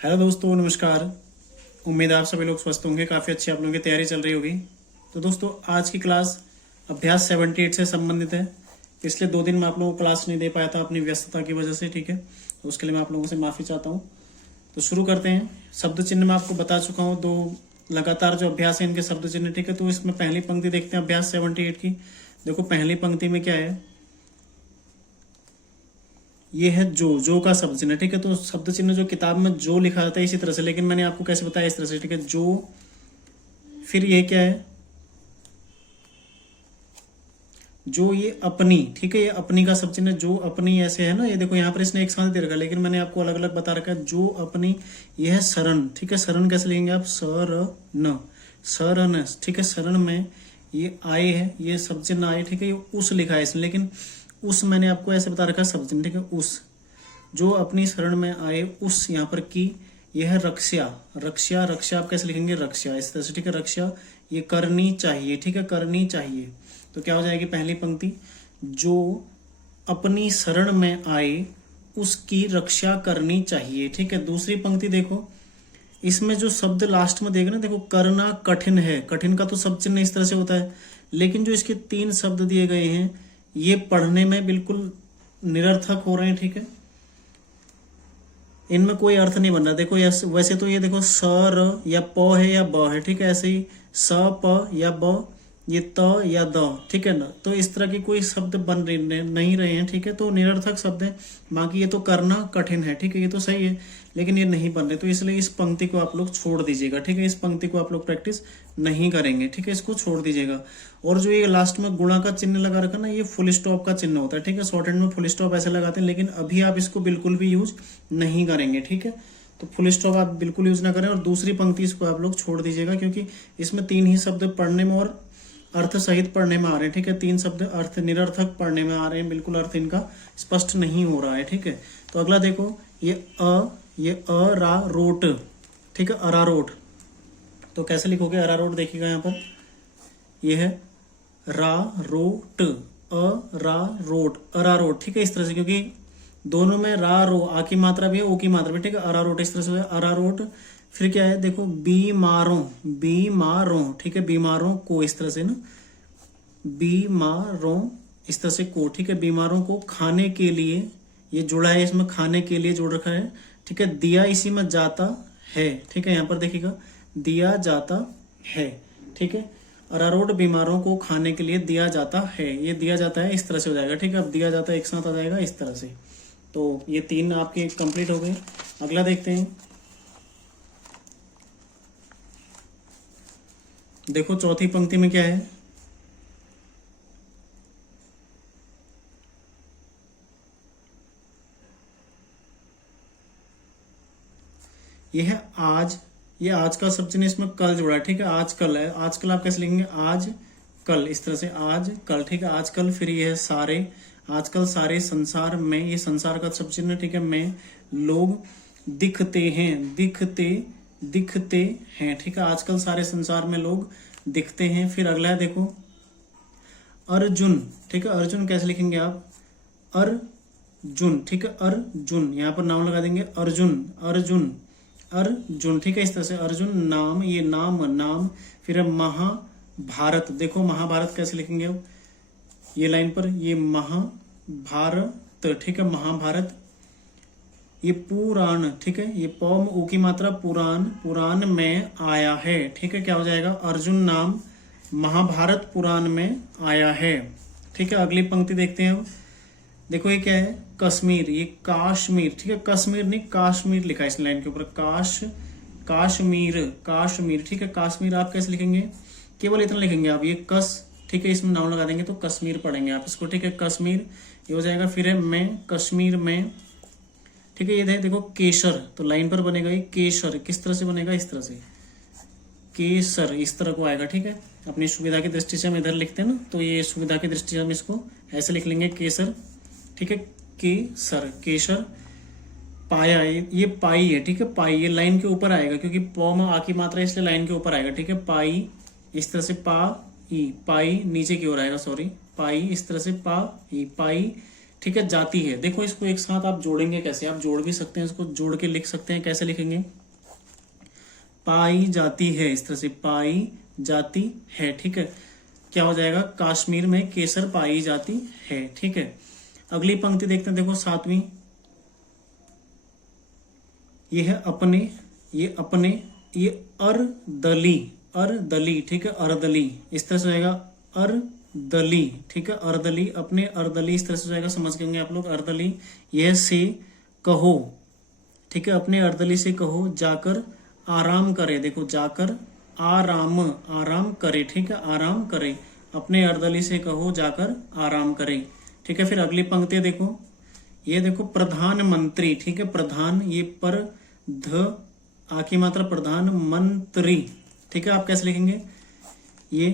Hello दोस्तों, नमस्कार। उम्मीद है आप सभी लोग स्वस्थ होंगे। काफ़ी अच्छी आप लोगों की तैयारी चल रही होगी। तो दोस्तों, आज की क्लास अभ्यास 78 से संबंधित है। पिछले 2 दिन मैं आप लोगों को क्लास नहीं दे पाया था अपनी व्यस्तता की वजह से, ठीक है। तो उसके लिए मैं आप लोगों से माफ़ी चाहता हूँ। तो शुरू करते हैं। शब्द चिन्ह मैं आपको बता चुका हूँ, 2 लगातार जो अभ्यास है इनके शब्द चिन्ह, ठीक है। तो इसमें पहली पंक्ति देखते हैं अभ्यास 78 की। देखो पहली पंक्ति में क्या है, ये है जो का शब्द चिन्ह, ठीक है। तो शब्द चिन्ह जो किताब में जो लिखा जाता है इसी तरह से, लेकिन मैंने आपको कैसे बताया इस तरह से, ठीक है। जो, फिर ये क्या है, जो ये अपनी, ठीक है। ये अपनी का शब्द चिन्ह, जो अपनी ऐसे है ना, ये देखो यहाँ पर इसने एक साथ दे रखा है, लेकिन मैंने आपको अलग अलग बता रखा है। जो अपनी, ये है शरण, ठीक है। शरण कैसे लिखेंगे आप, शरण, शरण, ठीक है। शरण में ये आए है, ये शब्द चिन्ह आए, ठीक है। ये उस लिखा है इसने, लेकिन उस मैंने आपको ऐसे बता रखा है शब्द चिन्ह, ठीक है। उस, जो अपनी शरण में आए उस, यहाँ पर की, यह है रक्षा, रक्षा, रक्षा आप कैसे लिखेंगे, रक्षा इस तरह से, ठीक है। रक्षा ये करनी चाहिए, ठीक है, करनी चाहिए। तो क्या हो जाएगी पहली पंक्ति, जो अपनी शरण में आए उसकी रक्षा करनी चाहिए, ठीक है। दूसरी पंक्ति देखो, इसमें जो शब्द लास्ट में देखें ना, देखो करना कठिन है, कठिन का तो शब्द चिन्ह इस तरह से होता है, लेकिन जो इसके 3 शब्द दिए गए हैं ये पढ़ने में बिल्कुल निरर्थक हो रहे हैं, ठीक है। इनमें कोई अर्थ नहीं बन रहा। देखो वैसे तो ये देखो सर या प है या ब है, ठीक है। ऐसे ही स प या ब, ये त या द, ठीक है ना। तो इस तरह के कोई शब्द बन नहीं रहे हैं, ठीक है। तो निरर्थक शब्द है। बाकी ये तो करना कठिन है, ठीक है, ये तो सही है, लेकिन ये नहीं बन रहे, तो इसलिए इस पंक्ति को आप लोग छोड़ दीजिएगा, ठीक है। इस पंक्ति को आप लोग प्रैक्टिस नहीं करेंगे, ठीक है, इसको छोड़ दीजिएगा। और जो ये लास्ट में गुणा का चिन्ह लगा रखा ना, ये फुल स्टॉप का चिन्ह होता है, ठीक है। शॉर्ट हैंड में फुल स्टॉप ऐसे लगाते हैं, लेकिन अभी आप इसको बिल्कुल भी यूज नहीं करेंगे, ठीक है। तो फुल स्टॉप आप बिल्कुल यूज ना करें, और दूसरी पंक्ति इसको आप लोग छोड़ दीजिएगा, क्योंकि इसमें 3 ही शब्द पढ़ने में और अर्थ सहित पढ़ने में आ रहे हैं, ठीक है। 3 शब्द अर्थ निरर्थक पढ़ने में आ रहे हैं, बिल्कुल अर्थ इनका स्पष्ट नहीं हो रहा है, ठीक है। तो अगला देखो, ये अरारोट, ठीक है, अरारोट। तो कैसे लिखोगे अरारोट, देखिएगा यहाँ पर, ये है रा रोट, अरारोट, अरारोट, ठीक है। इस तरह से, क्योंकि दोनों में रा रो आ की मात्रा भी है, ओ की मात्रा भी, ठीक है। अरारोट इस तरह से अरारोट। फिर क्या है, देखो बीमारों, बीमारों, ठीक है, बीमारों को इस तरह से ना, बीमारों इस तरह से को, ठीक है। बीमारों को खाने के लिए, ये जुड़ा है इसमें, खाने के लिए जोड़ रखा है, ठीक है। दिया इसी में जाता है, ठीक है। यहाँ पर देखिएगा, दिया जाता है, ठीक है। अरारोट बीमारों को खाने के लिए दिया जाता है, ये दिया जाता है इस तरह से हो जाएगा, ठीक है। अब दिया जाता है एक साथ आ जाएगा इस तरह से। तो ये 3 आपके कंप्लीट हो गए। अगला देखते हैं। देखो चौथी पंक्ति में क्या है, ये है आज, ये आज का शब्द चिन्ह इसमें कल जुड़ा है, ठीक है। आज कल है, आज कल आप कैसे लिखेंगे, आज कल इस तरह से, आज कल, ठीक है, आजकल। फिर ये है सारे, आजकल सारे संसार में, ये संसार का शब्द चिन्ह, ठीक है, में लोग दिखते हैं, दिखते हैं, ठीक है। आजकल सारे संसार में लोग दिखते हैं। फिर अगला है देखो, अर्जुन, ठीक है। अर्जुन कैसे लिखेंगे आप, अर्जुन, ठीक है, अर्जुन, यहाँ पर नाम लगा देंगे, अर्जुन, अर्जुन, अर्जुन, ठीक है। इस तरह से अर्जुन नाम, ये नाम, नाम। फिर महाभारत, देखो महाभारत कैसे लिखेंगे आप, ये लाइन पर, ये महाभारत, ठीक है, महाभारत। ये पुराण, ठीक है, ये पौ में ऊ की मात्रा, पुराण, पुराण में आया है, ठीक है। क्या हो जाएगा, अर्जुन नाम महाभारत पुराण में आया है, ठीक है। अगली पंक्ति देखते हैं। देखो ये क्या है, कश्मीर, ये काश्मीर, ठीक है। कश्मीर नहीं, काश्मीर लिखा है इस लाइन के ऊपर, काश्मीर, काश्मीर, ठीक है। काश्मीर आप कैसे लिखेंगे, केवल इतना लिखेंगे आप, ये ठीक है, इसमें नाम लगा देंगे तो कश्मीर पढ़ेंगे आप इसको, ठीक है, कश्मीर ये हो जाएगा। फिर है मैं, कश्मीर में, ठीक है। ये देखो केसर, तो लाइन पर बनेगा ये केसर, किस तरह से बनेगा, इस तरह से, केसर इस तरह को आएगा, ठीक है। अपनी सुविधा की दृष्टि से हम इधर लिखते हैं ना, तो ये सुविधा की दृष्टि से हम इसको ऐसे लिख लेंगे, केसर, ठीक है, केसर, केसर। पाया, ये पाई है, ठीक है, पाई, ये लाइन के ऊपर आएगा, क्योंकि पौ में आ की मात्रा इसलिए लाइन के ऊपर आएगा, ठीक है। पाई इस तरह से, पा ई, पाई नीचे की ओर आएगा, सॉरी, पाई इस तरह से, पा ई, पाई ठीक है, जाती है। देखो इसको एक साथ आप जोड़ेंगे कैसे, आप जोड़ भी सकते हैं, इसको जोड़ के लिख सकते हैं। कैसे लिखेंगे, पाई जाती है, इस तरह से पाई जाती है। ठीक है, क्या हो जाएगा, कश्मीर में केसर पाई जाती है। ठीक है, अगली पंक्ति देखते हैं। देखो 7वीं, ये है अपने, ये अपने, ये अर्दली, अर्दली। ठीक है, अर्दली इस तरह से हो जाएगा, अर्दली। ठीक है, अर्दली, अपने अर्दली इस तरह से हो जाएगा, समझ गए आप लोग। अर्दली, यह से कहो। ठीक है, अपने अर्दली से कहो, जाकर आराम करे। देखो जाकर आराम, आराम करे। ठीक है, आराम करे, अपने अर्दली से कहो जाकर आराम करे। ठीक है, फिर अगली पंक्ति देखो, ये देखो प्रधानमंत्री। ठीक है, प्रधान, ये पर ध आकी मात्रा, प्रधान मंत्री। ठीक है, आप कैसे लिखेंगे, ये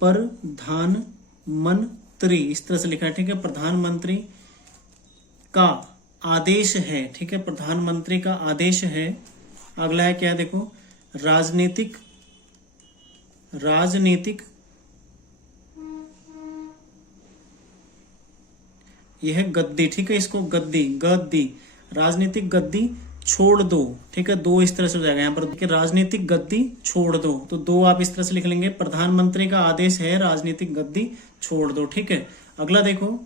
प्रधान मंत्री इस तरह से लिखा है। ठीक है, प्रधानमंत्री का आदेश है। ठीक है, प्रधानमंत्री का आदेश है। अगला है क्या, देखो राजनीतिक, राजनीतिक, यह है गद्दी। ठीक है, इसको गद्दी, गद्दी, राजनीतिक गद्दी छोड़ दो। ठीक है, दो इस तरह से हो जाएगा यहाँ पर, राजनीतिक गद्दी छोड़ दो, तो दो आप इस तरह से लिख लेंगे, प्रधानमंत्री का आदेश है राजनीतिक गद्दी छोड़ दो। ठीक है, अगला देखो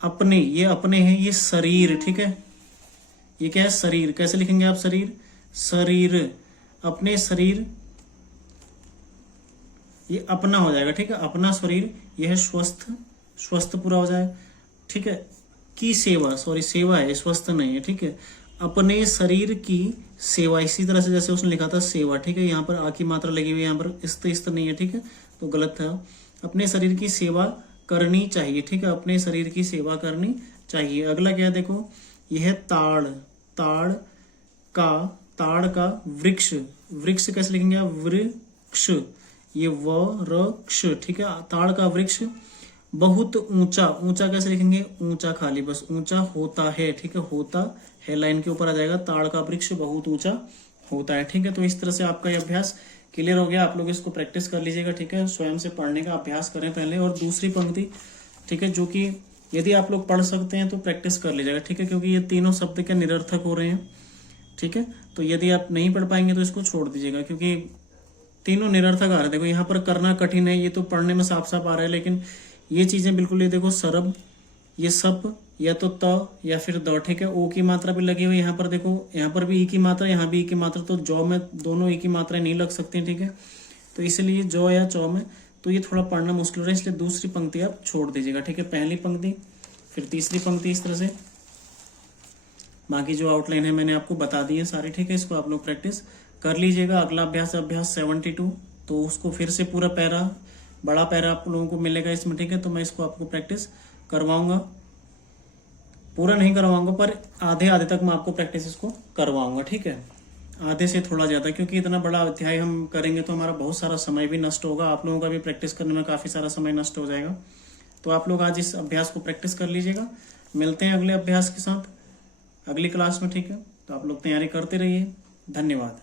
अपने, ये अपने हैं, ये शरीर। ठीक है, ये क्या है, शरीर। कैसे लिखेंगे आप, शरीर, शरीर, अपने शरीर, ये अपना हो जाएगा। ठीक है, अपना शरीर, यह स्वस्थ, स्वस्थ पूरा हो जाए। ठीक है, की सेवा, सॉरी सेवा है, स्वस्थ नहीं है। ठीक है, अपने शरीर की सेवा, इसी तरह से जैसे उसने लिखा था सेवा। ठीक है, यहाँ पर आ की मात्रा लगी हुई है, यहाँ पर इस्त नहीं है। ठीक है, तो गलत था। अपने शरीर की सेवा करनी चाहिए। ठीक है, अपने शरीर की सेवा करनी चाहिए। अगला क्या है, देखो यह है ताड़, ताड़ का, ताड़ का वृक्ष, वृक्ष कैसे लिखेंगे आप, वृक्ष, ये वृक्ष। ठीक है, ताड़ का वृक्ष बहुत ऊंचा, ऊंचा कैसे लिखेंगे, ऊंचा खाली बस, ऊंचा होता है। ठीक है, होता है लाइन के ऊपर आ जाएगा, ताड़ का वृक्ष बहुत ऊंचा होता है। ठीक है, तो इस तरह से आपका ये अभ्यास क्लियर हो गया। आप लोग इसको प्रैक्टिस कर लीजिएगा। ठीक है, स्वयं से पढ़ने का अभ्यास करें पहले। और दूसरी पंक्ति, ठीक है, जो कि यदि आप लोग पढ़ सकते हैं तो प्रैक्टिस कर लीजिएगा। ठीक है, क्योंकि ये तीनों शब्द के निरर्थक हो रहे हैं। ठीक है, तो यदि आप नहीं पढ़ पाएंगे तो इसको छोड़ दीजिएगा, क्योंकि तीनों निरर्थक आ रहे हैं। देखो यहाँ पर करना कठिन है, ये तो पढ़ने में साफ साफ आ रहा है, लेकिन ये चीजें बिल्कुल, ये देखो सरब, ये सप, या तो त या फिर द। ठीक है, ओ की मात्रा भी लगी हुई है यहाँ पर। देखो यहाँ पर भी ई की मात्रा, यहाँ भी ई की मात्रा, तो जौ में दोनों ई की मात्रा नहीं लग सकती। ठीक है, तो इसलिए जौ या चौ में तो ये थोड़ा पढ़ना मुश्किल हो रहा है, इसलिए दूसरी पंक्ति आप छोड़ दीजिएगा। ठीक है, पहली पंक्ति फिर तीसरी पंक्ति, इस तरह से। बाकी जो आउटलाइन है मैंने आपको बता दी है सारी। ठीक है, इसको आप लोग प्रैक्टिस कर लीजिएगा। अगला अभ्यास, अभ्यास 72, तो उसको फिर से पूरा पैरा, बड़ा पैरा आप लोगों को मिलेगा इसमें। ठीक है, तो मैं इसको आपको प्रैक्टिस करवाऊंगा, पूरा नहीं करवाऊंगा पर आधे आधे तक मैं आपको प्रैक्टिस इसको करवाऊंगा। ठीक है, आधे से थोड़ा ज्यादा, क्योंकि इतना बड़ा अध्याय हम करेंगे तो हमारा बहुत सारा समय भी नष्ट होगा, आप लोगों का भी प्रैक्टिस करने में काफी सारा समय नष्ट हो जाएगा। तो आप लोग आज इस अभ्यास को प्रैक्टिस कर लीजिएगा। मिलते हैं अगले अभ्यास के साथ अगली क्लास में। ठीक है, तो आप लोग तैयारी करते रहिए। धन्यवाद।